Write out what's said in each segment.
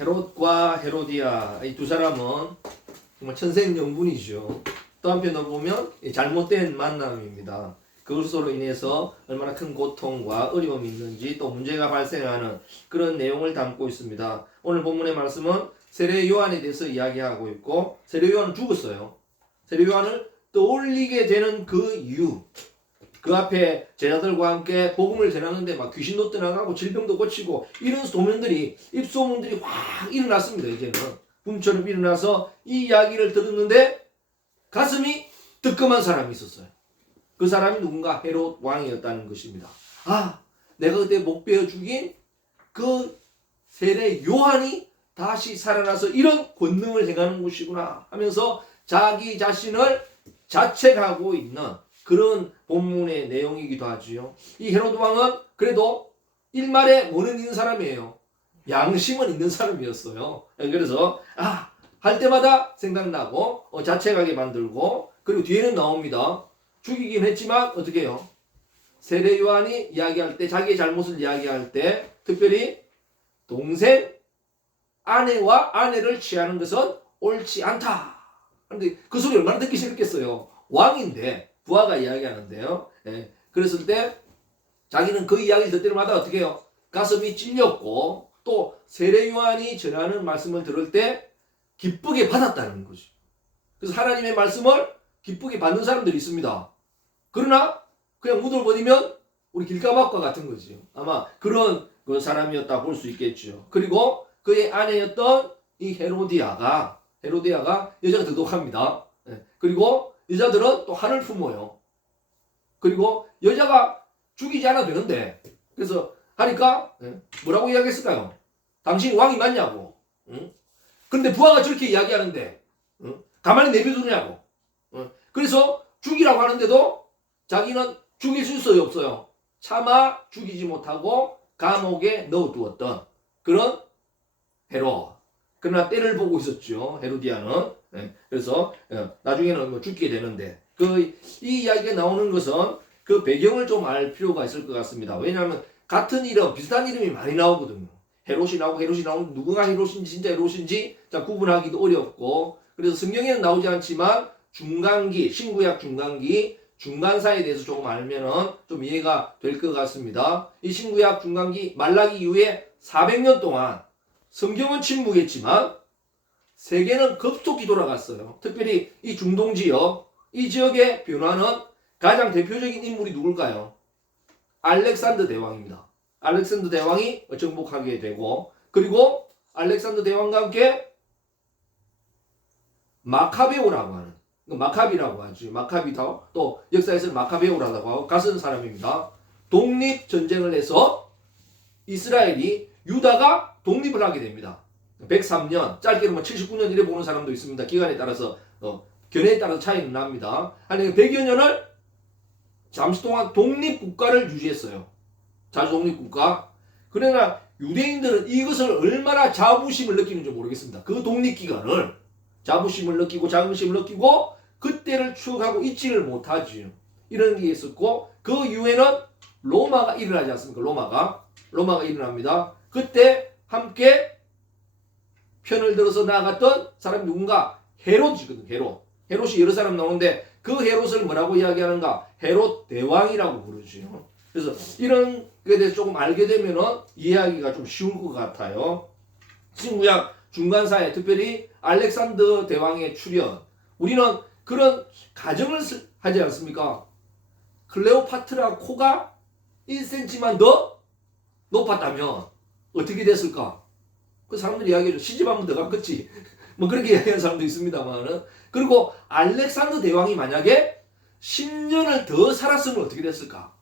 헤롯과 헤로디아 이 두 사람은 정말 천생연분이죠. 또 한편으로 보면 잘못된 만남입니다. 그것으로 인해서 얼마나 큰 고통과 어려움이 있는지 또 문제가 발생하는 그런 내용을 담고 있습니다. 오늘 본문의 말씀은 세례 요한에 대해서 이야기하고 있고, 세례 요한은 죽었어요. 세례 요한을 떠올리게 되는 그 이유, 그 앞에 제자들과 함께 복음을 전하는데 막 귀신도 떠나가고 질병도 고치고 이런 소문들이, 입소문들이 확 일어났습니다. 이제는 붐처럼 일어나서 이 이야기를 들었는데 가슴이 뜨끔한 사람이 있었어요. 그 사람이 누군가? 헤롯 왕이었다는 것입니다. 아, 내가 그때 목베어 죽인 그 세례 요한이 다시 살아나서 이런 권능을 행하는 것이구나 하면서 자기 자신을 자책하고 있는 그런 본문의 내용이기도 하지요. 이 헤롯 왕은 그래도 일말에 모는 있는 사람이에요. 양심은 있는 사람이었어요. 그래서 할 때마다 생각나고 자책하게 만들고, 그리고 뒤에는 나옵니다. 죽이긴 했지만 어떻게 해요? 세례 요한이 이야기할 때, 자기의 잘못을 이야기할 때 특별히 동생 아내와 아내를 취하는 것은 옳지 않다. 그런데 그 소리 얼마나 듣기 싫겠어요. 왕인데 부하가 이야기하는데요. 그랬을 때 자기는 그 이야기를 듣을 때마다 어떻게 해요? 가슴이 찔렸고, 또 세례 요한이 전하는 말씀을 들을 때 기쁘게 받았다는 거죠. 그래서 하나님의 말씀을 기쁘게 받는 사람들이 있습니다. 그러나 그냥 묻어버리면 우리 길가박과 같은 거죠. 아마 그런 그 사람이었다 볼 수 있겠죠. 그리고 그의 아내였던 이 헤로디아가 여자가 더독합니다. 그리고 여자들은 또 한을 품어요. 그리고 여자가 죽이지 않아도 되는데, 그래서 하니까 뭐라고 이야기했을까요? 당신이 왕이 맞냐고. 그런데 부하가 저렇게 이야기하는데 가만히 내버려두냐고. 그래서 죽이라고 하는데도 자기는 죽일 수 없어요. 차마 죽이지 못하고 감옥에 넣어두었던 그런 헤롯. 그러나 때를 보고 있었죠, 헤로디아는. 그래서 나중에는 뭐 죽게 되는데, 이 이야기가 나오는 것은 그 배경을 좀 알 필요가 있을 것 같습니다. 왜냐하면 같은 이름, 비슷한 이름이 많이 나오거든요. 헤롯이 나오고 누구가 헤롯인지 진짜 헤롯인지 구분하기도 어렵고, 그래서 성경에는 나오지 않지만 중간기, 신구약 중간기, 중간사에 대해서 조금 알면은 좀 이해가 될 것 같습니다. 이 신구약 중간기 말라기 이후에 400년 동안 성경은 침묵했지만 세계는 급속히 돌아갔어요. 특별히 이 중동 지역, 이 지역의 변화는 가장 대표적인 인물이 누굴까요? 알렉산더 대왕입니다. 알렉산더 대왕이 정복하게 되고, 그리고 알렉산더 대왕과 함께 마카베오라고 하는, 마카비라고 하죠. 마카비도 또 역사에서는 마카베오라고 하고 가슨 사람입니다. 독립전쟁을 해서 이스라엘이, 유다가 독립을 하게 됩니다. 103년, 짧게는 79년 이래 보는 사람도 있습니다. 기간에 따라서, 견해에 따라서 차이는 납니다. 아니, 100여 년을 잠시 동안 독립국가를 유지했어요. 자주독립국가. 그러나 유대인들은 이것을 얼마나 자부심을 느끼는지 모르겠습니다. 그 독립기간을 자부심을 느끼고 자긍심을 느끼고 그때를 추억하고 잊지를 못하지. 이런 게 있었고, 그 이후에는 로마가 일어나지 않습니까? 로마가 일어납니다. 그때 함께 편을 들어서 나아갔던 사람이 누군가? 헤롯이거든. 헤롯이 여러 사람 나오는데 그 헤롯을 뭐라고 이야기하는가? 헤롯 대왕이라고 부르죠. 그래서 이런 것에 대해서 조금 알게 되면은 이해하기가 좀 쉬울 것 같아요. 신구약 중간사에 특별히 알렉산더 대왕의 출현, 우리는 그런 가정을 하지 않습니까? 클레오파트라 코가 1cm만 더 높았다면 어떻게 됐을까? 그 사람들이 이야기해줘. 시집 한번 더 갔겠지. 뭐 그렇게 이야기하는 사람도 있습니다만은. 그리고 알렉산더 대왕이 만약에 10년을 더 살았으면 어떻게 됐을까?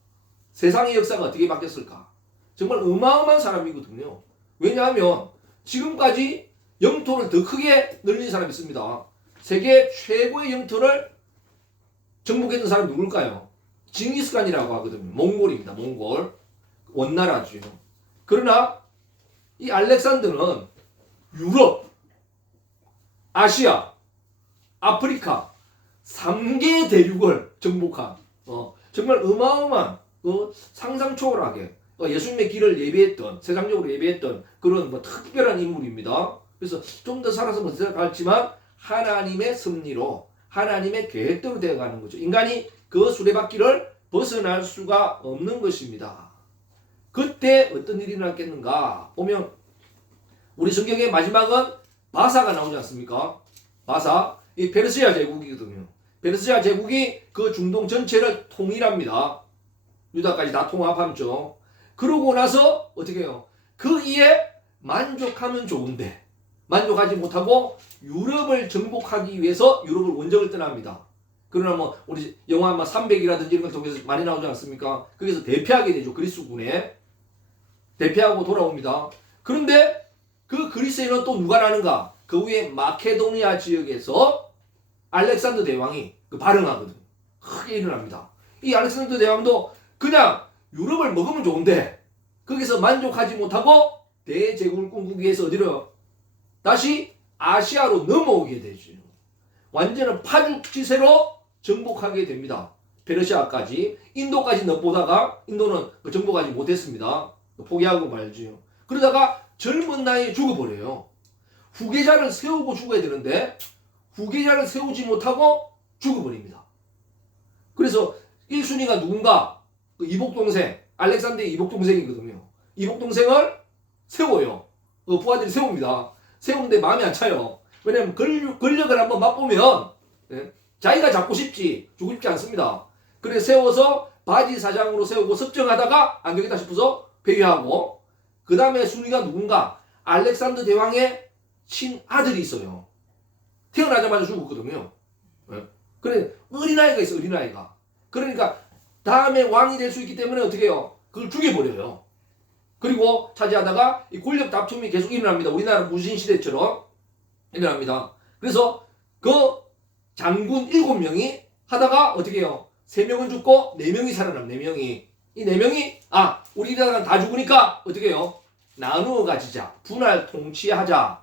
세상의 역사가 어떻게 바뀌었을까? 정말 어마어마한 사람이거든요. 왜냐하면 지금까지 영토를 더 크게 늘린 사람이 있습니다. 세계 최고의 영토를 정복했던 사람이 누굴까요? 징기스칸이라고 하거든요. 몽골입니다. 몽골. 원나라죠. 그러나 이 알렉산더는 유럽, 아시아, 아프리카 3개 대륙을 정복한 정말 어마어마한 상상 초월하게 예수님의 길을 예비했던, 세상적으로 예비했던 그런 뭐 특별한 인물입니다. 그래서 좀 더 살아서 못 살았지만 하나님의 섭리로, 하나님의 계획대로 되어가는 거죠. 인간이 그 수레바퀴를 벗어날 수가 없는 것입니다. 그때 어떤 일이 일어났겠는가 보면 우리 성경의 마지막은 바사가 나오지 않습니까? 바사, 이 페르시아 제국이거든요. 페르시아 제국이 그 중동 전체를 통일합니다. 유다까지 다 통합함죠. 그러고 나서 어떻게 해요? 그 이에 만족하면 좋은데 만족하지 못하고 유럽을 정복하기 위해서 유럽을 원정을 떠납니다. 그러나 뭐 우리 영화 300이라든지 이런 걸 통해서 많이 나오지 않습니까? 거기서 대피하게 되죠. 그리스군에 대피하고 돌아옵니다. 그런데 그 그리스에는 또 누가 나는가? 그 위에 마케도니아 지역에서 알렉산더 대왕이 발흥하거든요. 크게 일어납니다. 이 알렉산더 대왕도 그냥 유럽을 먹으면 좋은데 거기서 만족하지 못하고 대제국을 꿈꾸기 위해서 어디로? 다시 아시아로 넘어오게 되죠. 완전한 파죽지세로 정복하게 됩니다. 페르시아까지, 인도까지 넘보다가 인도는 정복하지 못했습니다. 포기하고 말지요. 그러다가 젊은 나이에 죽어버려요. 후계자를 세우고 죽어야 되는데 후계자를 세우지 못하고 죽어버립니다. 그래서 1순위가 누군가? 그 이복동생, 알렉산더의 이복동생이거든요. 이복동생을 세워요. 부하들이 세웁니다. 세우는데 마음이 안 차요. 왜냐하면 권력을 한번 맛보면 자기가 잡고 싶지 죽고 싶지 않습니다. 그래서 세워서 바지 사장으로 세우고 섭정하다가 안 되겠다 싶어서 폐위하고, 그 다음에 순위가 누군가? 알렉산더 대왕의 친아들이 있어요. 태어나자마자 죽었거든요. 그래 어린아이가 있어, 어린아이가. 그러니까 다음에 왕이 될 수 있기 때문에 어떻게 해요? 그걸 죽여버려요. 그리고 차지하다가 이 권력 다툼이 계속 일어납니다. 우리나라 무신시대처럼 일어납니다. 그래서 그 장군 7명이 하다가 어떻게 해요? 3명은 죽고 4명이 살아남, 4명이. 이 4명이 우리나라가 다 죽으니까 어떻게 해요? 나누어 가지자, 분할 통치하자,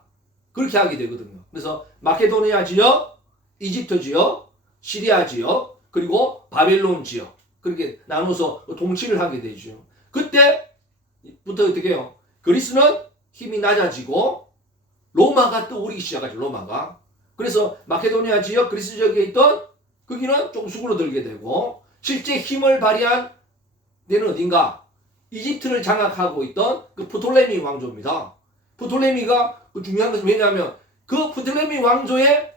그렇게 하게 되거든요. 그래서 마케도니아 지역, 이집트 지역, 시리아 지역, 그리고 바벨론 지역, 그렇게 나눠서 통치를 하게 되죠. 그때부터 어떻게 해요? 그리스는 힘이 낮아지고 로마가 떠오르기 시작하죠. 로마가. 그래서 마케도니아 지역, 그리스 지역에 있던 거기는 조금 수그러들게 되고, 실제 힘을 발휘한 데는 어딘가? 이집트를 장악하고 있던 그 프톨레미 왕조입니다. 프톨레미가 중요한 것은 왜냐하면 그 프톨레미 왕조에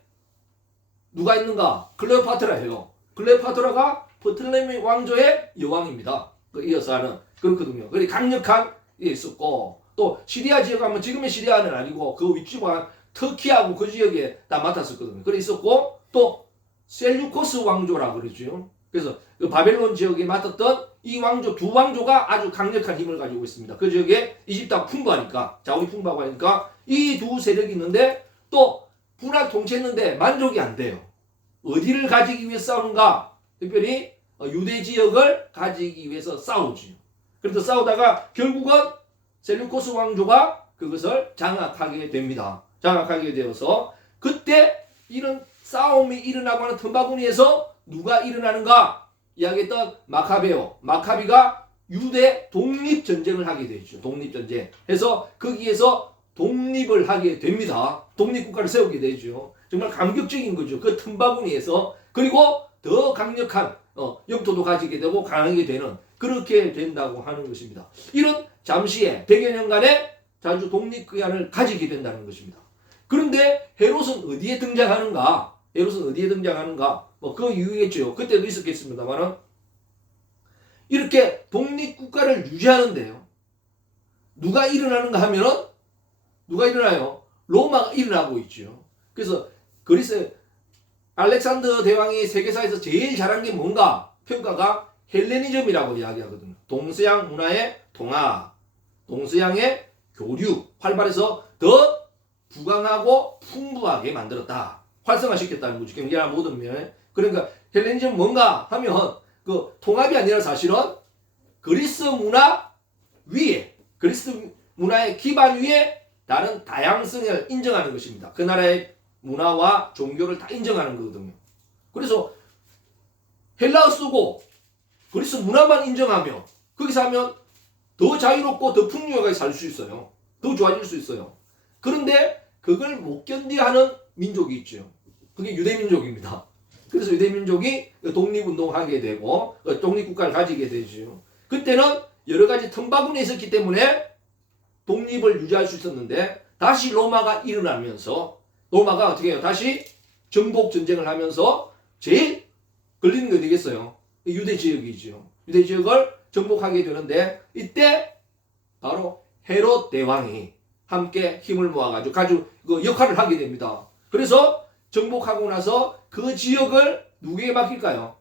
누가 있는가? 클레오파트라예요. 클레오파트라가 프톨레미 왕조의 여왕입니다. 이어서 하는 그렇거든요. 그리고 강력한 게 있었고, 또 시리아 지역 가면 지금의 시리아는 아니고 그 위치가 터키하고 그 지역에 다 맡았었거든요. 그래 있었고, 또 셀루코스 왕조라 그러죠. 그래서 그 바벨론 지역에 맡았던 이 왕조, 두 왕조가 아주 강력한 힘을 가지고 있습니다. 그 지역에 이집트가 풍부하니까, 자원이 풍부하고 하니까 이 두 세력이 있는데 또 분할 통치했는데 만족이 안 돼요. 어디를 가지기 위해 싸우는가? 특별히 유대 지역을 가지기 위해서 싸우죠. 그래서 싸우다가 결국은 셀루코스 왕조가 그것을 장악하게 됩니다. 장악하게 되어서 그때 이런 싸움이 일어나고 하는 틈바구니에서 누가 일어나는가? 이야기했던 마카비가 유대 독립전쟁을 하게 되죠. 독립전쟁. 해서 거기에서 독립을 하게 됩니다. 독립국가를 세우게 되죠. 정말 감격적인 거죠. 그 틈바구니에서. 그리고 더 강력한 영토도 가지게 되고 강하게 되는, 그렇게 된다고 하는 것입니다. 이런 잠시의 100여 년간의 자주 독립기간을 가지게 된다는 것입니다. 그런데 헤롯은 어디에 등장하는가? 그 이유겠죠. 그때도 있었겠습니다만은 이렇게 독립국가를 유지하는데요. 누가 일어나는가 하면은 누가 일어나요? 로마가 일어나고 있죠. 그래서 그리스 알렉산더 대왕이 세계사에서 제일 잘한 게 뭔가? 평가가 헬레니즘이라고 이야기하거든요. 동서양 문화의 통합, 동서양의 교류, 활발해서 더 부강하고 풍부하게 만들었다. 활성화시켰다는 거죠. 경제나 모든 면에. 그러니까 헬레니즘 뭔가 하면 그 통합이 아니라 사실은 그리스 문화 위에, 그리스 문화의 기반 위에 다른 다양성을 인정하는 것입니다. 그 나라의 문화와 종교를 다 인정하는 거거든요. 그래서 헬라어 쓰고 그리스 문화만 인정하며 거기서 하면 더 자유롭고 더 풍요하게 살 수 있어요. 더 좋아질 수 있어요. 그런데 그걸 못 견디하는 민족이 있죠. 그게 유대민족입니다. 그래서 유대민족이 독립운동하게 되고 독립국가를 가지게 되죠. 그때는 여러 가지 틈바구니에 있었기 때문에 독립을 유지할 수 있었는데 다시 로마가 일어나면서 로마가 어떻게 해요? 다시 정복 전쟁을 하면서 제일 걸리는 게 어디겠어요? 유대 지역이죠. 유대 지역을 정복하게 되는데 이때 바로 헤롯 대왕이 함께 힘을 모아가지고 아주 그 역할을 하게 됩니다. 그래서 정복하고 나서 그 지역을 누구에게 맡길까요?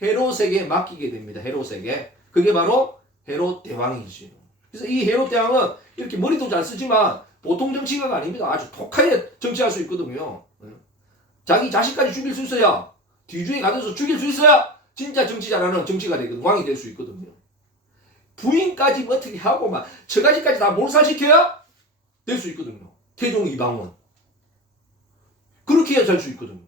헤롯에게 맡기게 됩니다. 헤롯에게. 그게 바로 헤롯 대왕이지요. 그래서 이 헤롯 대왕은 이렇게 머리도 잘 쓰지만 보통 정치가가 아닙니다. 아주 독하게 정치할 수 있거든요. 자기 자식까지 죽일 수 있어야, 뒤주에 가둬서 죽일 수 있어야 진짜 정치 잘하는 정치가 되거든요. 왕이 될 수 있거든요. 부인까지 어떻게 하고 막 처가지까지 다 몰살시켜야 될 수 있거든요. 태종 이방원. 그렇게 해야 살 수 있거든요.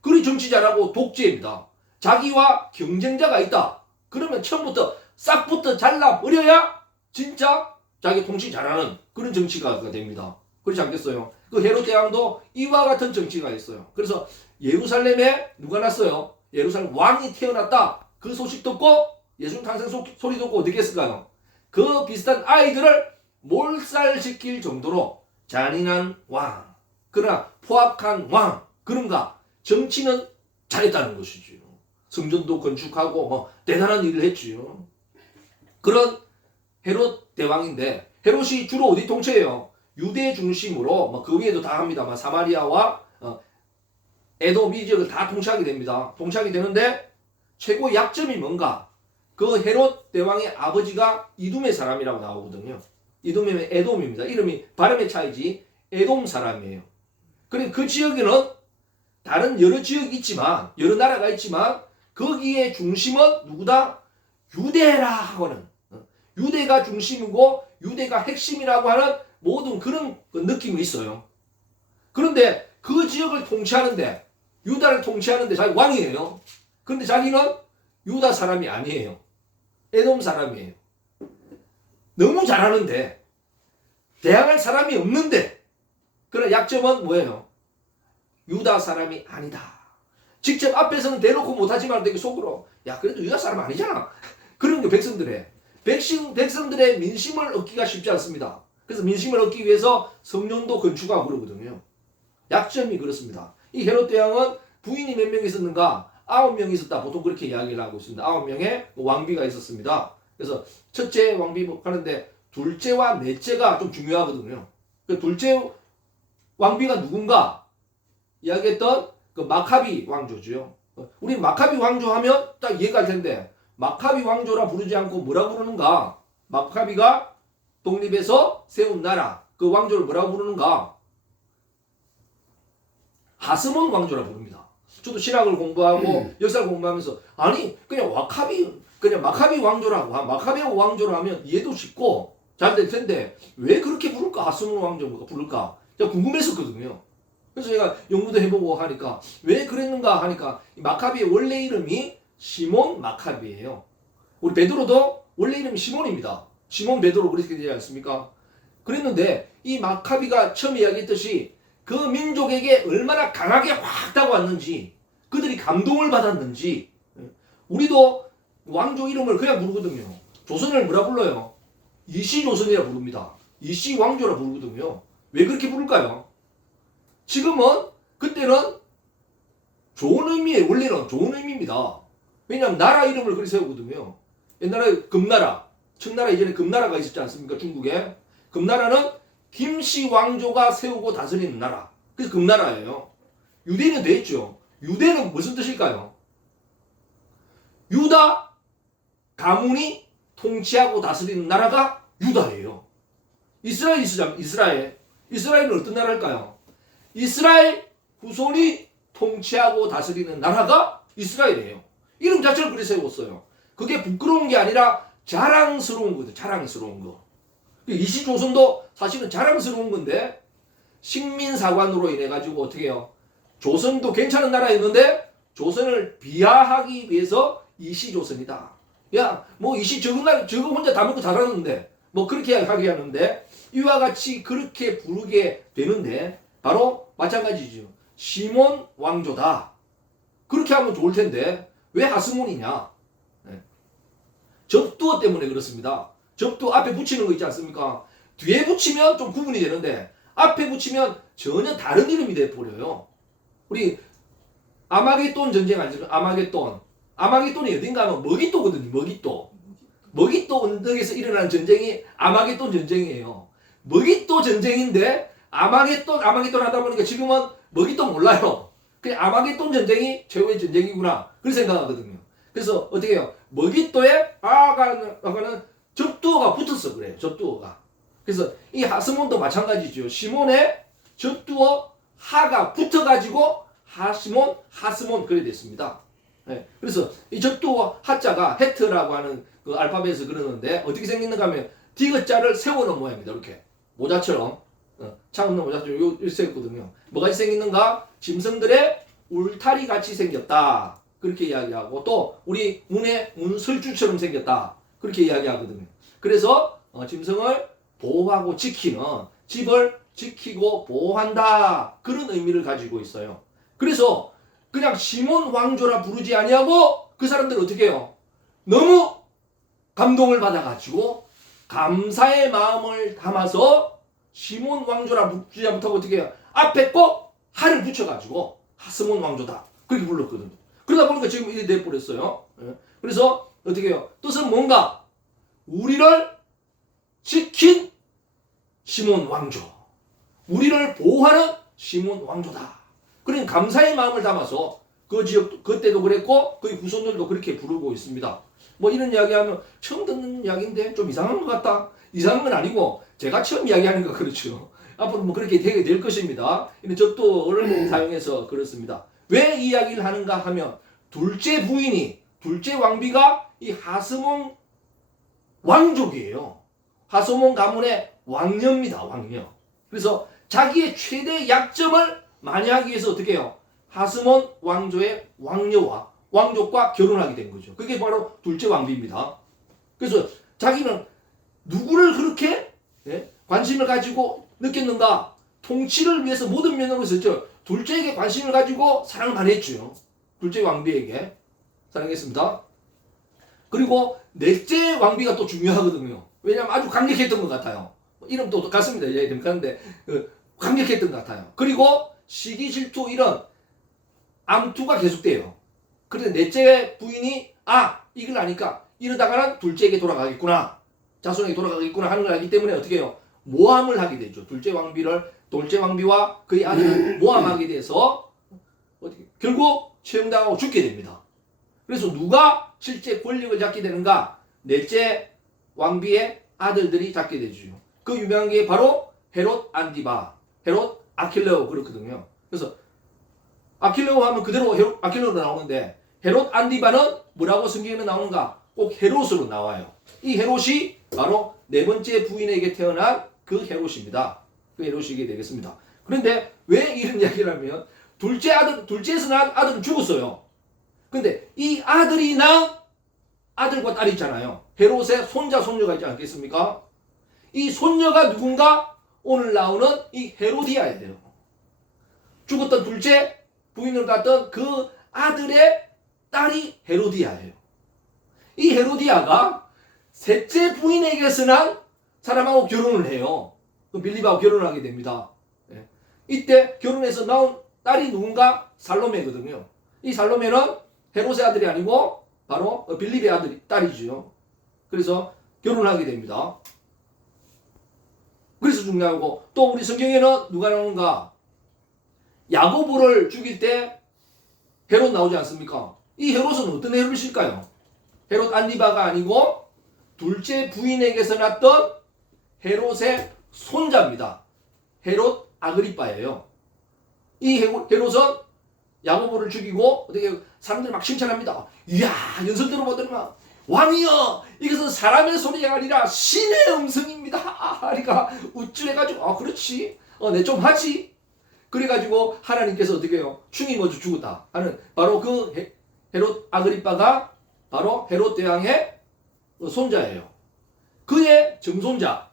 그리 정치 잘하고 독재입니다. 자기와 경쟁자가 있다. 그러면 처음부터 싹부터 잘라버려야 진짜 자기 통치 잘하는 그런 정치가 됩니다. 그렇지 않겠어요? 그 헤롯 대왕도 이와 같은 정치가 있어요. 그래서 예루살렘에 누가 났어요? 예루살렘 왕이 태어났다. 그 소식 듣고 예수님 탄생 소리 듣고 어떻게 했을까요? 그 비슷한 아이들을 몰살시킬 정도로 잔인한 왕, 그러나 포악한 왕, 그런가 정치는 잘했다는 것이죠. 성전도 건축하고 뭐 대단한 일을 했지요. 그런 헤롯 대왕인데 헤롯이 주로 어디 통치해요? 유대 중심으로 뭐 그 위에도 다 합니다만 사마리아와 에돔 이 지역을 다 통치하게 됩니다. 통치하게 되는데 최고 약점이 뭔가? 그 헤롯 대왕의 아버지가 이둠의 사람이라고 나오거든요. 이둠이면 에돔입니다. 이름이 발음의 차이지 에돔 사람이에요. 그리고 그 지역에는 다른 여러 지역이 있지만 여러 나라가 있지만 거기에 중심은 누구다? 유대라 하고는 유대가 중심이고 유대가 핵심이라고 하는 모든 그런 느낌이 있어요. 그런데 그 지역을 통치하는데 유다를 통치하는데 자기 왕이에요. 그런데 자기는 유다 사람이 아니에요. 에돔 사람이에요. 너무 잘하는데 대항할 사람이 없는데 그런 약점은 뭐예요? 유다 사람이 아니다. 직접 앞에서는 대놓고 못하지만 되게 속으로 야 그래도 유다 사람 아니잖아. 그런 게 백성들의 민심을 얻기가 쉽지 않습니다. 그래서 민심을 얻기 위해서 성전도 건축하고 그러거든요. 약점이 그렇습니다. 이 헤롯 대왕은 부인이 몇 명 있었는가? 9명이 있었다. 보통 그렇게 이야기를 하고 있습니다. 9명의 왕비가 있었습니다. 그래서 첫째 왕비 하는데 둘째와 넷째가 좀 중요하거든요. 그 둘째 왕비가 누군가? 이야기했던 그 마카비 왕조죠. 우리 마카비 왕조 하면 딱 이해가 할 텐데 마카비 왕조라 부르지 않고 뭐라 부르는가? 마카비가 독립해서 세운 나라 그 왕조를 뭐라고 부르는가? 하스몬 왕조라 부릅니다. 저도 신학을 공부하고 역사를 공부하면서 아니 그냥 마카비 왕조라고 마카비 왕조로 하면 이해도 쉽고 잘 될 텐데 왜 그렇게 부를까? 하스몬 왕조가 부를까? 제가 궁금했었거든요. 그래서 제가 연구도 해보고 하니까 왜 그랬는가 하니까 마카비의 원래 이름이 시몬 마카비예요. 우리 베드로도 원래 이름이 시몬입니다. 시몬 베드로 그렇게 되지 않습니까? 그랬는데 이 마카비가 처음에 이야기했듯이 그 민족에게 얼마나 강하게 확 다가왔는지 그들이 감동을 받았는지 우리도 왕조 이름을 그냥 부르거든요. 조선을 뭐라 불러요? 이시조선이라 부릅니다. 이시왕조라 부르거든요. 왜 그렇게 부를까요? 지금은 그때는 좋은 의미예요. 원래는 좋은 의미입니다. 왜냐하면 나라 이름을 그렇게 세우거든요. 옛날에 금나라, 청나라 이전에 금나라가 있었지 않습니까? 중국에. 금나라는 김씨 왕조가 세우고 다스리는 나라. 그래서 금나라예요. 유대인은 됐죠. 유대는 무슨 뜻일까요? 유다 가문이 통치하고 다스리는 나라가 유다예요. 이스라엘 있으자면 이스라엘. 이스라엘은 어떤 나라일까요? 이스라엘 후손이 통치하고 다스리는 나라가 이스라엘이에요. 이름 자체를 그렇게 세웠어요. 그게 부끄러운 게 아니라 자랑스러운 거죠. 자랑스러운 거. 이시조선도 사실은 자랑스러운 건데 식민사관으로 인해 가지고 어떻게 해요? 조선도 괜찮은 나라였는데 조선을 비하하기 위해서 이시조선이다. 야, 뭐 이씨 저거 혼자 다 먹고 자랐는데 뭐 그렇게 하게 하는데 이와 같이 그렇게 부르게 되는데 바로 마찬가지죠. 시몬 왕조다. 그렇게 하면 좋을 텐데 왜 하스몬이냐? 네. 접두어 때문에 그렇습니다. 접두어 앞에 붙이는 거 있지 않습니까? 뒤에 붙이면 좀 구분이 되는데 앞에 붙이면 전혀 다른 이름이 돼버려요. 우리 아마겟돈 전쟁 알죠? 아마겟돈이 어딘가 하면 머깃도거든요. 머깃도 언덕에서 일어나는 전쟁이 아마겟돈 전쟁이에요. 머깃도 전쟁인데 아마겟돈 하다 보니까 지금은 머깃도 몰라요. 그냥 아마겟돈 전쟁이 최고의 전쟁이구나. 그렇게 생각하거든요. 그래서 어떻게 해요? 머깃도에 아가는 접두어가 붙었어 그래요. 접두어가. 그래서 이 하스몬도 마찬가지죠. 시몬의 접두어 하가 붙어가지고 하스몬 그래 됐습니다. 네. 그래서 이 접두어 하자가 헤트라고 하는 그 알파벳에서 그러는데 어떻게 생겼는가 하면 디귿자를 세워놓은 모양입니다. 이렇게 모자처럼 차 없는 모자처럼 이렇게 생겼거든요. 뭐가 생겼는가? 짐승들의 울타리 같이 생겼다. 그렇게 이야기하고 또 우리 문의 문설주처럼 생겼다. 그렇게 이야기하거든요. 그래서 짐승을 보호하고 지키는 집을 지키고 보호한다. 그런 의미를 가지고 있어요. 그래서 그냥 시몬 왕조라 부르지 아니하고 그 사람들은 어떻게 해요? 너무 감동을 받아가지고 감사의 마음을 담아서 시몬 왕조라 부르지 못하고 어떻게 해요? 앞에 꼭 하를 붙여가지고 하스몬 왕조다. 그렇게 불렀거든요. 그러다 보니까 지금 이렇게 돼버렸어요. 그래서 어떻게 해요? 뜻은 뭔가? 우리를 지킨 시몬 왕조. 우리를 보호하는 시몬 왕조다. 그러니까 감사의 마음을 담아서 그 지역 그때도 그랬고 그 후손들도 그렇게 부르고 있습니다. 뭐 이런 이야기하면 처음 듣는 이야기인데 좀 이상한 것 같다. 이상한 건 아니고 제가 처음 이야기하는 거 그렇죠. 앞으로 뭐 그렇게 되게 될 것입니다. 이런 접두어를 사용해서 그렇습니다. 왜 이 이야기를 하는가 하면 둘째 왕비가 이 하스몬 왕족이에요. 하스몬 가문의 왕녀입니다. 왕녀. 그래서 자기의 최대 약점을 만회하기 위해서 어떻게 해요? 하스몬 왕조의 왕녀와 왕족과 결혼하게 된 거죠. 그게 바로 둘째 왕비입니다. 그래서 자기는 누구를 그렇게 관심을 가지고 느꼈는가? 통치를 위해서 모든 면으로 있었죠. 둘째에게 관심을 가지고 사랑을 많이 했죠. 둘째 왕비에게 사랑했습니다. 그리고 넷째 왕비가 또 중요하거든요. 왜냐하면 아주 강력했던 것 같아요. 이름도 똑같습니다. 이제 demek한데 강력했던 것 같아요. 그리고 시기, 질투 이런 암투가 계속돼요. 그런데 넷째 부인이 이걸 아니까 이러다가는 둘째에게 돌아가겠구나. 자손에게 돌아가겠구나 하는 걸 알기 때문에 어떻게 해요? 모함을 하게 되죠. 둘째 왕비와 그의 아들을 모함하게 돼서 결국 채용당하고 죽게 됩니다. 그래서 누가 실제 권력을 잡게 되는가? 넷째 왕비의 아들들이 잡게 되죠. 그 유명한 게 바로 헤롯 안디바, 헤롯 아킬레오 그렇거든요. 그래서 아킬레오 하면 그대로 아킬레오로 나오는데 헤롯 안디바는 뭐라고 성경에는 나오는가? 꼭 헤롯으로 나와요. 이 헤롯이 바로 네 번째 부인에게 태어난 그 헤롯입니다. 그 헤롯이게 되겠습니다. 그런데 왜 이런 이야기를 하면 둘째에서 난 아들은 죽었어요. 근데 이 아들이 낳은 아들과 딸이 있잖아요. 헤롯의 손자, 손녀가 있지 않겠습니까? 이 손녀가 누군가? 오늘 나오는 이 헤로디아예요. 죽었던 둘째 부인으로 낳았던 그 아들의 딸이 헤로디아예요. 이 헤로디아가 셋째 부인에게서 난 사람하고 결혼을 해요. 그 빌립하고 결혼을 하게 됩니다. 이때 결혼해서 나온 딸이 누군가? 살로메거든요. 이 살로메는 헤롯의 아들이 아니고 바로 빌립의 딸이죠. 그래서 결혼을 하게 됩니다. 그래서 중요하고 또 우리 성경에는 누가 나오는가? 야고보를 죽일 때 헤롯 나오지 않습니까? 이 헤롯은 어떤 헤롯일까요? 헤롯 안디바가 아니고 둘째 부인에게서 났던 헤롯의 손자입니다. 헤롯 아그리빠예요. 이 헤롯은 야고보를 죽이고 어떻게 사람들이 막 칭찬합니다. 이야, 연설 들어보더니만 왕이여, 이것은 사람의 소리가 아니라 신의 음성입니다. 그러니까 우쭐해가지고 그렇지, 내 좀 하지. 그래가지고 하나님께서 어떻게 해요? 충이 먼저 죽었다 하는 바로 그 헤롯 아그리빠가 바로 헤롯 대왕의 손자예요. 그의 정손자,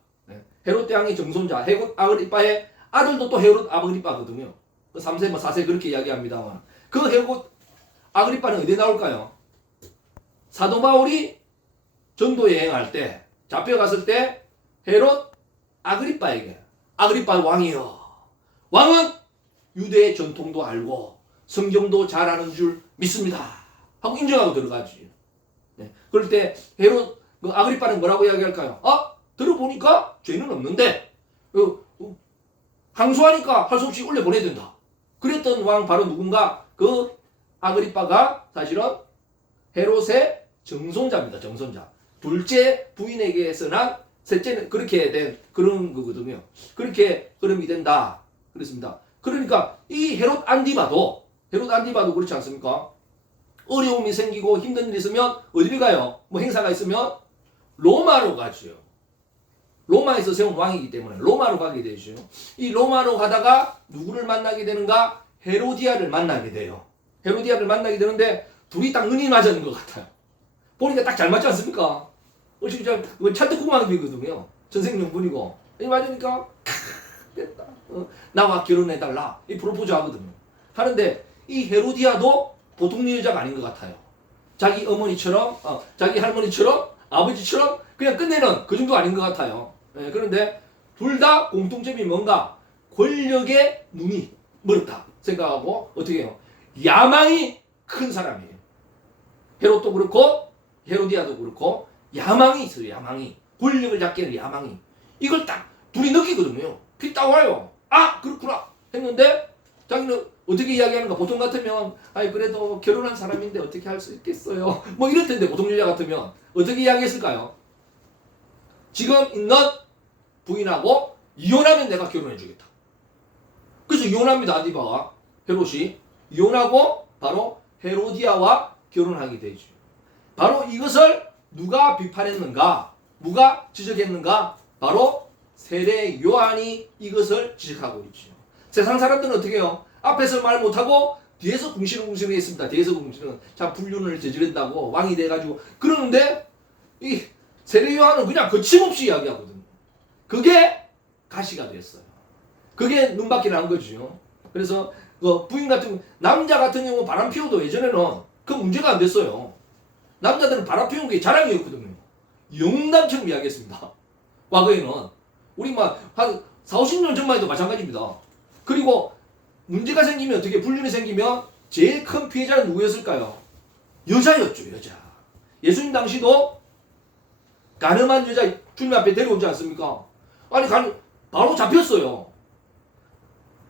헤롯 대왕의 정손자 헤롯 아그리빠의 아들도 또 헤롯 아그리빠거든요. 3세 뭐 4세 그렇게 이야기합니다만 그 헤롯 아그리빠는 어디에 나올까요? 사도 바울이 전도 여행할 때 잡혀갔을 때 헤롯 아그리빠에게 아그리빠 왕이여, 왕은 유대의 전통도 알고 성경도 잘 아는 줄 믿습니다 하고 인정하고 들어가지. 그럴 때 헤롯 그 아그리빠는 뭐라고 이야기할까요? 들어보니까 죄는 없는데 항소하니까 할 수 없이 올려보내야 된다. 그랬던 왕 바로 누군가? 그 아그리빠가 사실은 헤롯의 정손자입니다. 정손자. 둘째 부인에게서 난 셋째는 그렇게 된 그런 거거든요. 그렇게 그름이 된다. 그렇습니다. 그러니까 이 헤롯 안디바도 그렇지 않습니까? 어려움이 생기고 힘든 일이 있으면 어디를 가요? 뭐 행사가 있으면 로마로 가죠. 로마에서 세운 왕이기 때문에 로마로 가게 되죠. 이 로마로 가다가 누구를 만나게 되는가? 헤로디아를 만나게 돼요. 헤로디아를 만나게 되는데 둘이 딱 눈이 맞은 것 같아요. 보니까 딱 잘 맞지 않습니까? 진짜 찰떡궁합이거든요. 전생명분이고 이 맞으니까 됐다. 나와 결혼해달라. 이 프로포즈 하거든요. 하는데 이 헤로디아도 보통 여자가 아닌 것 같아요. 자기 어머니처럼, 자기 할머니처럼, 아버지처럼 그냥 끝내는 그 정도 아닌 것 같아요. 그런데 둘 다 공통점이 뭔가? 권력의 눈이 멀었다 생각하고 어떻게 해요? 야망이 큰 사람이에요. 헤롯도 그렇고 헤로디아도 그렇고 야망이 있어요. 야망이. 권력을 잡게 하는 야망이. 이걸 딱 둘이 느끼거든요. 피 딱 와요. 그렇구나 했는데 자기는 어떻게 이야기하는가? 보통 같으면 그래도 결혼한 사람인데 어떻게 할 수 있겠어요? 뭐 이럴 텐데 보통 여자 같으면 어떻게 이야기했을까요? 지금 있는 부인하고 이혼하면 내가 결혼해 주겠다. 그래서 이혼합니다. 안디바와 헤롯이 이혼하고 바로 헤로디아와 결혼하게 되죠. 바로 이것을 누가 비판했는가? 누가 지적했는가? 바로 세례 요한이 이것을 지적하고 있죠. 세상 사람들은 어떻게 해요? 앞에서 말 못하고 뒤에서 궁시렁궁시렁 했습니다. 뒤에서 궁시렁 자 불륜을 저지른다고 왕이 돼가지고 그러는데 이 세례 요한은 그냥 거침없이 이야기하거든요. 그게 가시가 됐어요. 그게 눈밖에 난 거죠. 그래서 그 부인 같은 남자 같은 경우 바람 피워도 예전에는 그 문제가 안 됐어요. 남자들은 바람 피우는 게 자랑이었거든요. 영웅남처럼 이야기했습니다. 과거에는 우리 한 4, 50년 전만 해도 마찬가지입니다. 그리고 문제가 생기면 어떻게 불륜이 생기면 제일 큰 피해자는 누구였을까요? 여자였죠. 여자. 예수님 당시도 가늠한 여자 주님 앞에 데려오지 않습니까? 바로 잡혔어요.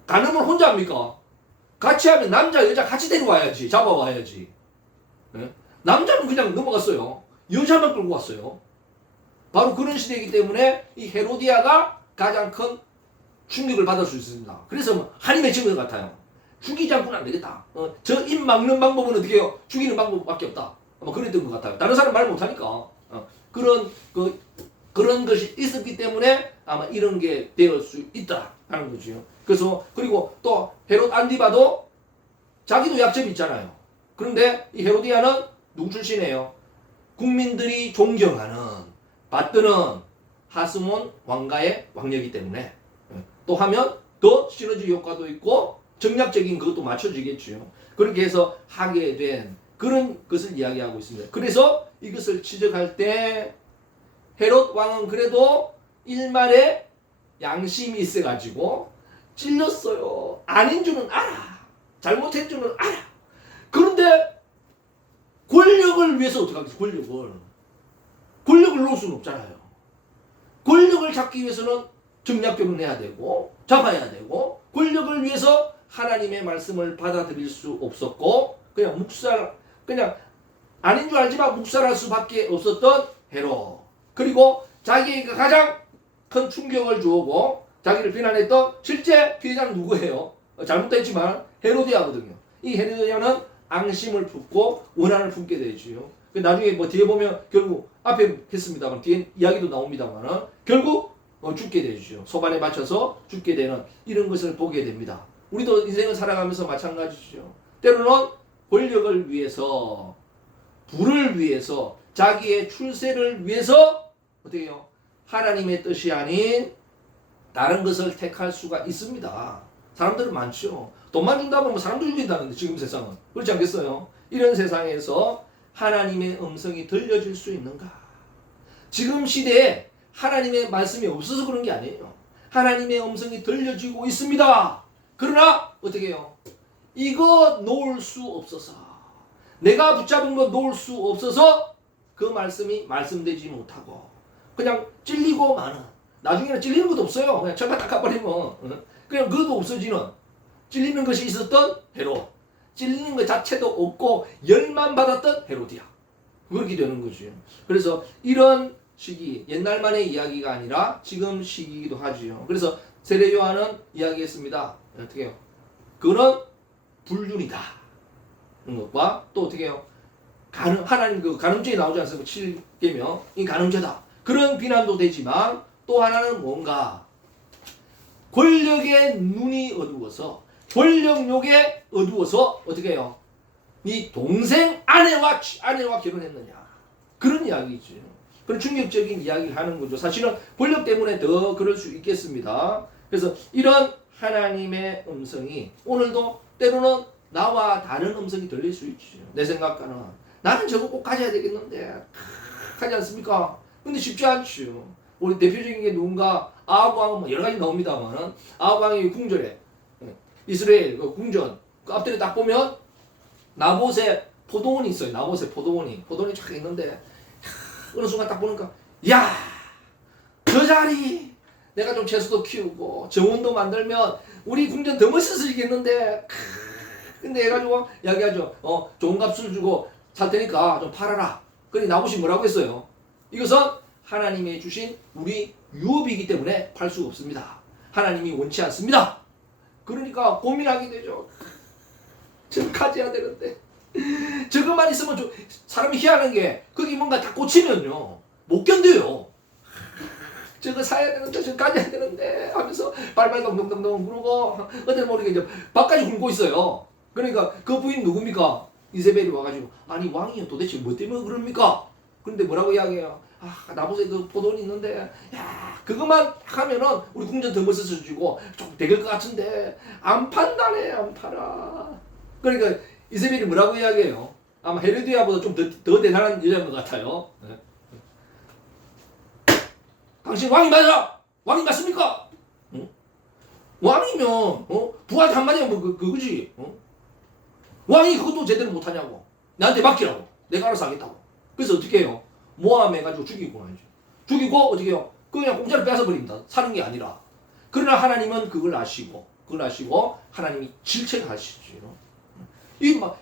가늠을 혼자 합니까? 같이 하면 남자 여자 같이 데려와야지. 잡아와야지. 네? 남자는 그냥 넘어갔어요. 여자만 끌고 왔어요. 바로 그런 시대이기 때문에 이 헤로디아가 가장 큰 충격을 받을 수 있습니다. 그래서 한이 맺힌 것 같아요. 죽이지 않고는 안 되겠다. 저 입 막는 방법은 어떻게 해요? 죽이는 방법밖에 없다. 아마 그랬던 것 같아요. 다른 사람 말 못하니까. 그런 것이 있었기 때문에 아마 이런 게 될 수 있다 하는 거죠. 그래서 그리고 또 헤롯 안디바도 자기도 약점이 있잖아요. 그런데 이 헤로디아는 누구 출신이에요? 국민들이 존경하는 받드는 하스몬 왕가의 왕녀이기 때문에 또 하면 더 시너지 효과도 있고 정략적인 그것도 맞춰지겠죠. 그렇게 해서 하게 된 그런 것을 이야기하고 있습니다. 그래서 이것을 지적할 때 헤롯 왕은 그래도 일말에 양심이 있어가지고 찔렸어요. 아닌 줄은 알아. 잘못한 줄은 알아. 그런데 권력을 위해서 어떻게 하겠어요? 권력을 놓을 수는 없잖아요. 권력을 잡기 위해서는 정략적으로 내야 되고 잡아야 되고 권력을 위해서 하나님의 말씀을 받아들일 수 없었고 그냥 아닌 줄 알지만 묵살할 수밖에 없었던 헤롯. 그리고 자기에게 가장 큰 충격을 주고 자기를 비난했던 실제 피해자는 누구예요? 잘못됐지만 헤로디아거든요. 이 헤로디아는 앙심을 품고 원한을 품게 되지요. 나중에 뭐 뒤에 보면 결국 앞에 했습니다만 뒤에 이야기도 나옵니다만 결국 죽게 되죠. 소반에 맞춰서 죽게 되는 이런 것을 보게 됩니다. 우리도 인생을 살아가면서 마찬가지죠. 때로는 권력을 위해서, 부를 위해서, 자기의 출세를 위해서 어떻게 해요? 하나님의 뜻이 아닌 다른 것을 택할 수가 있습니다. 사람들은 많죠. 돈만 준다면 뭐 사람도 죽인다는데 지금 세상은 그렇지 않겠어요? 이런 세상에서 하나님의 음성이 들려질 수 있는가? 지금 시대에 하나님의 말씀이 없어서 그런 게 아니에요. 하나님의 음성이 들려지고 있습니다. 그러나 어떻게 해요? 이거 놓을 수 없어서, 내가 붙잡은 거 놓을 수 없어서 그 말씀이 말씀되지 못하고 그냥 찔리고 마는, 나중에는 찔리는 것도 없어요. 그냥 철판 닦아버리면 그냥 그것도 없어지는, 찔리는 것이 있었던 헤롯, 찔리는 것 자체도 없고 열만 받았던 헤로디아, 그렇게 되는 거죠. 그래서 이런 시기, 옛날만의 이야기가 아니라 지금 시기이기도 하지요. 그래서 세례 요한은 이야기했습니다. 어떻게 해요? 그는 불륜이다. 그런 것과 또 어떻게 해요? 하나님 그 간음죄에 나오지 않습니까? 7계명 이 간음죄다. 그런 비난도 되지만 또 하나는 뭔가 권력의 눈이 어두워서, 권력욕에 어두워서 어떻게 해요? 이 동생 아내와 결혼했느냐, 그런 이야기죠. 그런 충격적인 이야기를 하는 거죠. 사실은 권력 때문에 더 그럴 수 있겠습니다. 그래서 이런 하나님의 음성이 오늘도 때로는 나와 다른 음성이 들릴 수 있죠. 내 생각과는 나는 저거 꼭 가져야 되겠는데 하지 않습니까? 근데 쉽지 않죠. 우리 대표적인 게 누군가 아하방은 뭐 여러 가지 나옵니다만은 아하방의 궁전에 이스라엘 그 궁전 그 앞뒤를 딱 보면 나봇의 포도원이 있어요. 나봇의 포도원이 쫙 있는데 어느 순간 딱 보니까 야, 저 자리 내가 좀 채소도 키우고 정원도 만들면 우리 궁전 더 멋있어지겠는데, 근데 해가지고 이야기하죠. 좋은 값을 주고 살 테니까 좀 팔아라. 그러니 나봇이 뭐라고 했어요? 이것은 하나님이 주신 우리 유업이기 때문에 팔 수 없습니다. 하나님이 원치 않습니다. 그러니까 고민하게 되죠. 저거 가져야 되는데 저것만 있으면 사람이 희한한 게 그게 뭔가 다 꽂히면요 못 견뎌요. 저거 사야 되는데 저거 가져야 되는데 하면서 발발 덩덩덩덩 구르고 어딜 모르게 이제 밥까지 굶고 있어요. 그러니까 그 부인 누굽니까? 이세벨이 와가지고 아니 왕이요 도대체 뭐 때문에 그럽니까? 그런데 뭐라고 이야기해요? 나봇에 그 포도원이 있는데 야 그것만 하면은 우리 궁전 더 멋있어지고 좀 되길 것 같은데 안 판다네, 안 팔아. 그러니까 이세벨이 뭐라고 이야기해요? 아마 헤로디아보다 좀 더 대단한 여자인 것 같아요. 네. 당신 왕이 맞아! 왕이 맞습니까? 응? 왕이면 부하한테 한마디 하면 그거지. 왕이 그것도 제대로 못하냐고. 나한테 맡기라고. 내가 알아서 하겠다고. 그래서 어떻게 해요? 모함해가지고 죽이고 나죠. 죽이고 어떻게 해요? 그냥 공짜로 뺏어버립니다. 사는 게 아니라. 그러나 하나님은 그걸 아시고 하나님이 질책을 하시죠.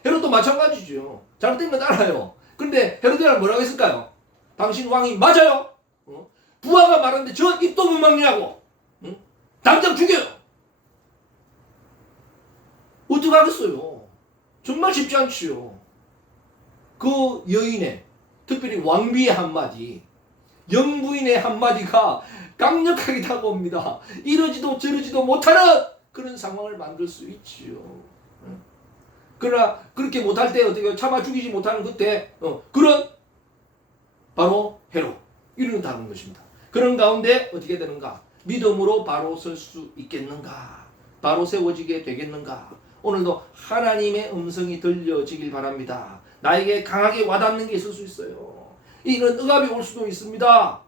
헤롯도 마찬가지죠. 잘못된 건 알아요. 근데 헤롯이랑 뭐라고 했을까요? 당신 왕이 맞아요. 부하가 말하는데 저 입도 못 막냐고. 당장 죽여요. 어떡하겠어요. 정말 쉽지 않지요. 그 여인의, 특별히 왕비의 한마디, 영부인의 한마디가 강력하게 다가옵니다. 이러지도 저러지도 못하는 그런 상황을 만들 수 있지요. 그러나 그렇게 못할 때 어떻게 참아 죽이지 못하는 그때 그런 바로 헤롯 이런 다른 것입니다. 그런 가운데 어떻게 되는가? 믿음으로 바로 설 수 있겠는가? 바로 세워지게 되겠는가? 오늘도 하나님의 음성이 들려지길 바랍니다. 나에게 강하게 와닿는 게 있을 수 있어요. 이런 억압이 올 수도 있습니다.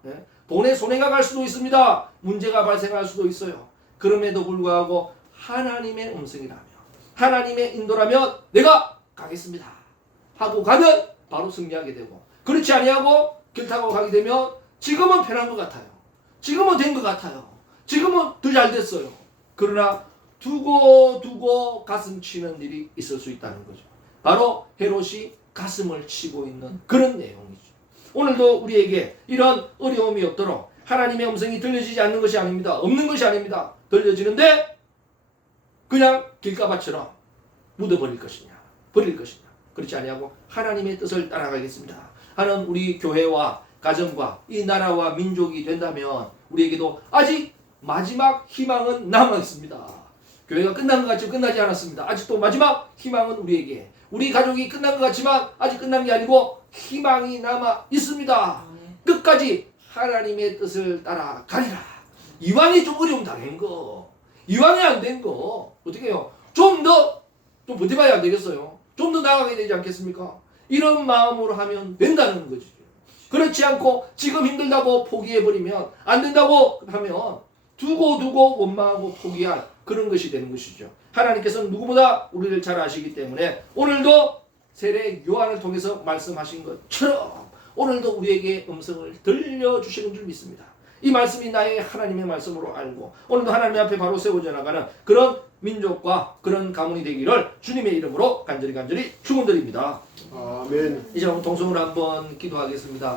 돈에 손해가 갈 수도 있습니다. 문제가 발생할 수도 있어요. 그럼에도 불구하고 하나님의 음성이라면, 하나님의 인도라면 내가 가겠습니다 하고 가면 바로 승리하게 되고, 그렇지 아니하고 결탁하고 가게 되면 지금은 편한 것 같아요. 지금은 된 것 같아요. 지금은 더 잘 됐어요. 그러나 두고 가슴 치는 일이 있을 수 있다는 거죠. 바로 헤롯이 가슴을 치고 있는 그런 내용이죠. 오늘도 우리에게 이런 어려움이 없도록 하나님의 음성이 들려지지 않는 것이 아닙니다. 없는 것이 아닙니다. 들려지는데 그냥 길가밭처럼 묻어버릴 것이냐, 버릴 것이냐, 그렇지 아니하고 하나님의 뜻을 따라가겠습니다 하는 우리 교회와 가정과 이 나라와 민족이 된다면 우리에게도 아직 마지막 희망은 남아 있습니다. 교회가 끝난 것 같지만 끝나지 않았습니다. 아직도 마지막 희망은 우리에게, 우리 가족이 끝난 것 같지만 아직 끝난 게 아니고 희망이 남아 있습니다. 끝까지 하나님의 뜻을 따라가리라. 이왕이 좀 어려움 당한 거, 이왕이 안 된 거 어떻게 해요? 좀 버텨봐야 안 되겠어요? 좀 더 나아가야 되지 않겠습니까? 이런 마음으로 하면 된다는 거죠. 그렇지 않고 지금 힘들다고 포기해버리면, 안 된다고 하면 두고 원망하고 포기할 그런 것이 되는 것이죠. 하나님께서는 누구보다 우리를 잘 아시기 때문에 오늘도 세례 요한을 통해서 말씀하신 것처럼 오늘도 우리에게 음성을 들려주시는 줄 믿습니다. 이 말씀이 나의 하나님의 말씀으로 알고 오늘도 하나님 앞에 바로 세워져 나가는 그런 민족과 그런 가문이 되기를 주님의 이름으로 간절히 축원드립니다. 아멘. 이제 동성으로 한번 기도하겠습니다.